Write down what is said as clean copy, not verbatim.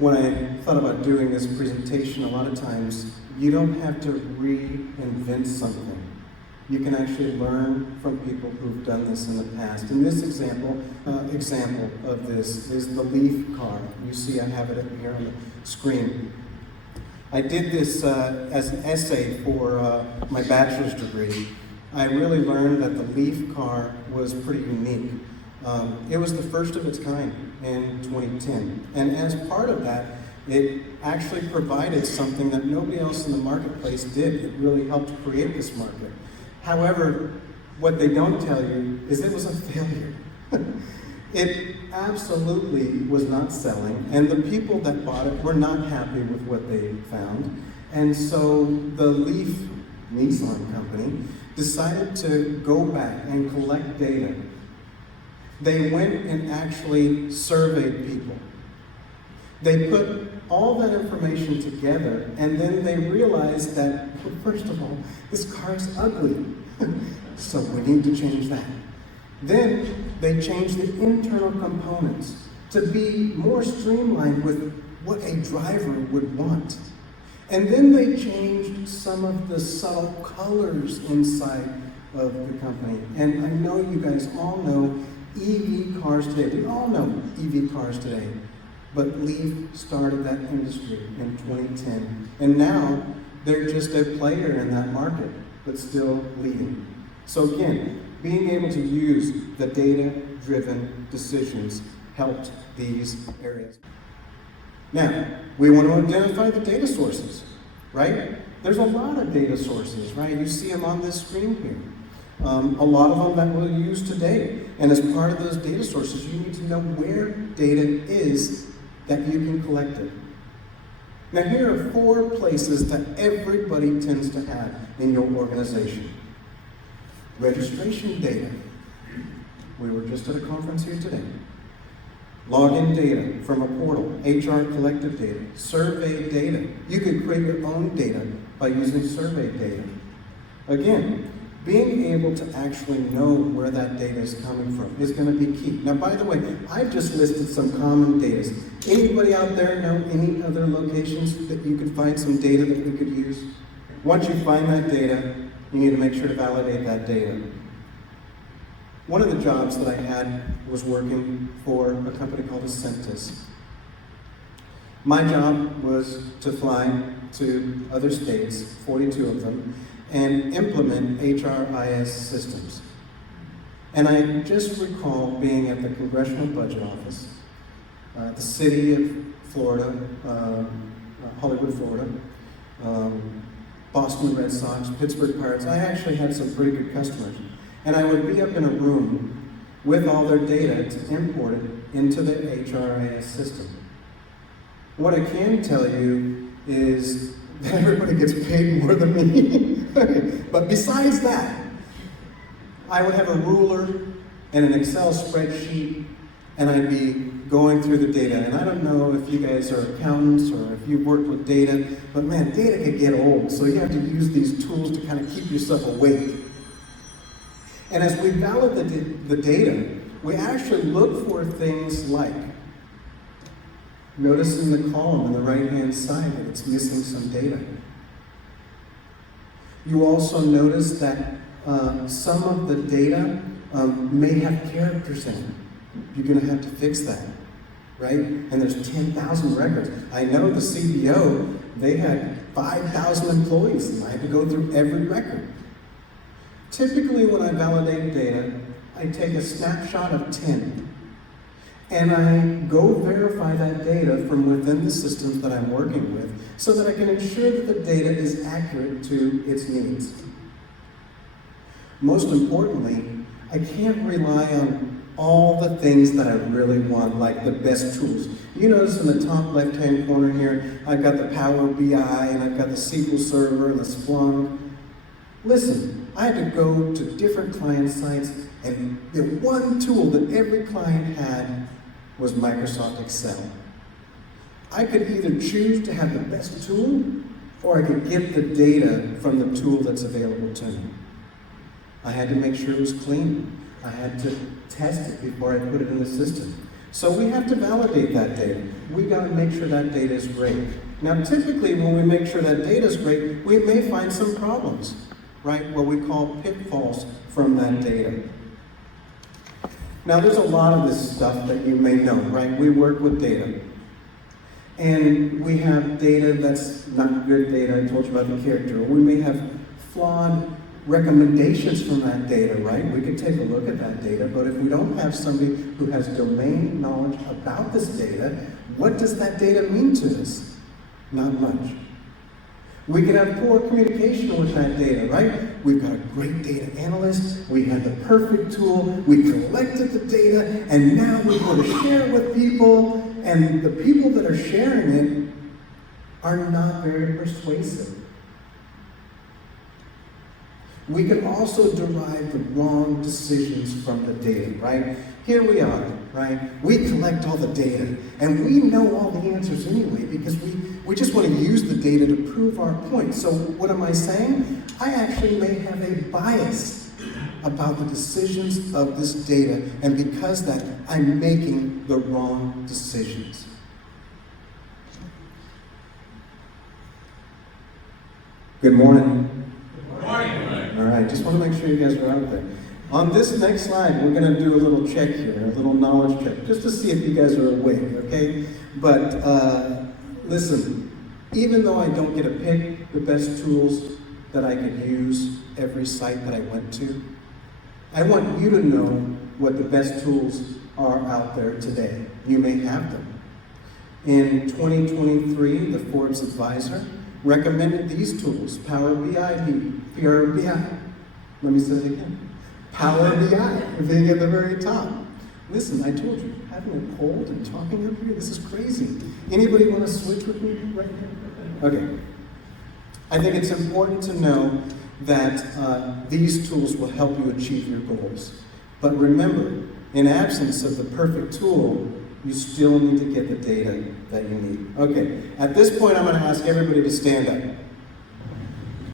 When I thought about doing this presentation, a lot of times you don't have to reinvent something. You can actually learn from people who've done this in the past. In this example of this is the leaf car. You see I have it up here on the screen. I did this as an essay for my bachelor's degree. I really learned that the leaf car was pretty unique. It was the first of its kind in 2010. And as part of that, it actually provided something that nobody else in the marketplace did. It really helped create this market. However, what they don't tell you is it was a failure. It absolutely was not selling, and the people that bought it were not happy with what they found. And so the Leaf Nissan company decided to go back and collect data. They went and actually surveyed people. They put all that information together, and then they realized that, well, first of all, this car is ugly, so we need to change that. Then they changed the internal components to be more streamlined with what a driver would want. And then they changed some of the subtle colors inside of the company. And I know you guys all know EV cars today. We all know EV cars today. But Leaf started that industry in 2010. And now they're just a player in that market, but still leading. So again, being able to use the data-driven decisions helped these areas. Now, we want to identify the data sources, right? There's a lot of data sources, right? You see them on this screen here. A lot of them that we'll use today. And as part of those data sources, you need to know where data is that you can collect it. Now, here are 4 places that everybody tends to have in your organization. Registration data. We were just at a conference here today. Login data from a portal, HR collective data, survey data. You could create your own data by using survey data. Again, being able to actually know where that data is coming from is going to be key. Now, by the way, I've just listed some common data. Anybody out there know any other locations that you could find some data that we could use? Once you find that data, you need to make sure to validate that data. One of the jobs that I had was working for a company called ACCIS. My job was to fly to other states, 42 of them, and implement HRIS systems. And I just recall being at the Congressional Budget Office, the city of Florida, Hollywood, Florida, Boston Red Sox, Pittsburgh Pirates. I actually had some pretty good customers. And I would be up in a room with all their data to import it into the HRIS system. What I can tell you is that everybody gets paid more than me. But besides that, I would have a ruler and an Excel spreadsheet, and I'd be going through the data. And I don't know if you guys are accountants or if you've worked with data, but man, data can get old, so you have to use these tools to kind of keep yourself awake. And as we validate the data, we actually look for things like, notice in the column on the right-hand side that it's missing some data. You also notice that some of the data may have characters in it. You're going to have to fix that, right? And there's 10,000 records. I know the CBO, they had 5,000 employees, and I had to go through every record. Typically, when I validate data, I take a snapshot of 10, and I go verify that data from within the systems that I'm working with so that I can ensure that the data is accurate to its needs. Most importantly, I can't rely on all the things that I really want, like the best tools. You notice in the top left-hand corner here, I've got the Power BI, and I've got the SQL Server and the Splunk. Listen, I had to go to different client sites, and the one tool that every client had was Microsoft Excel. I could either choose to have the best tool, or I could get the data from the tool that's available to me. I had to make sure it was clean. I had to test it before I put it in the system. So we have to validate that data. We got to make sure that data is great. Now, typically, when we make sure that data is great, we may find some problems, right? What we call pitfalls from that data. Now, there's a lot of this stuff that you may know, right? We work with data. And we have data that's not good data. I told you about the character. Or we may have flawed recommendations from that data, right? We could take a look at that data, but if we don't have somebody who has domain knowledge about this data, what does that data mean to us? Not much. We could have poor communication with that data, right? We've got a great data analyst, we had the perfect tool, we collected the data, and now we're going to share it with people, and the people that are sharing it are not very persuasive. We can also derive the wrong decisions from the data, right? Here we are, right? We collect all the data, and we know all the answers anyway because we just want to use the data to prove our point. So what am I saying? I actually may have a bias about the decisions of this data, and because that, I'm making the wrong decisions. Good morning. Good morning. All right, just want to make sure you guys are out there. On this next slide, we're going to do a little check here, a little knowledge check, just to see if you guys are awake, okay? But listen, even though I don't get to pick the best tools that I could use every site that I went to, I want you to know what the best tools are out there today. You may have them. In 2023, the Forbes Advisor recommended these tools, Power BI. Let me say it again. Power BI, being at the very top. Listen, I told you, having a cold and talking up here, this is crazy. Anybody want to switch with me right now? Okay. I think it's important to know that these tools will help you achieve your goals. But remember, in absence of the perfect tool, you still need to get the data that you need. Okay, at this point, I'm going to ask everybody to stand up.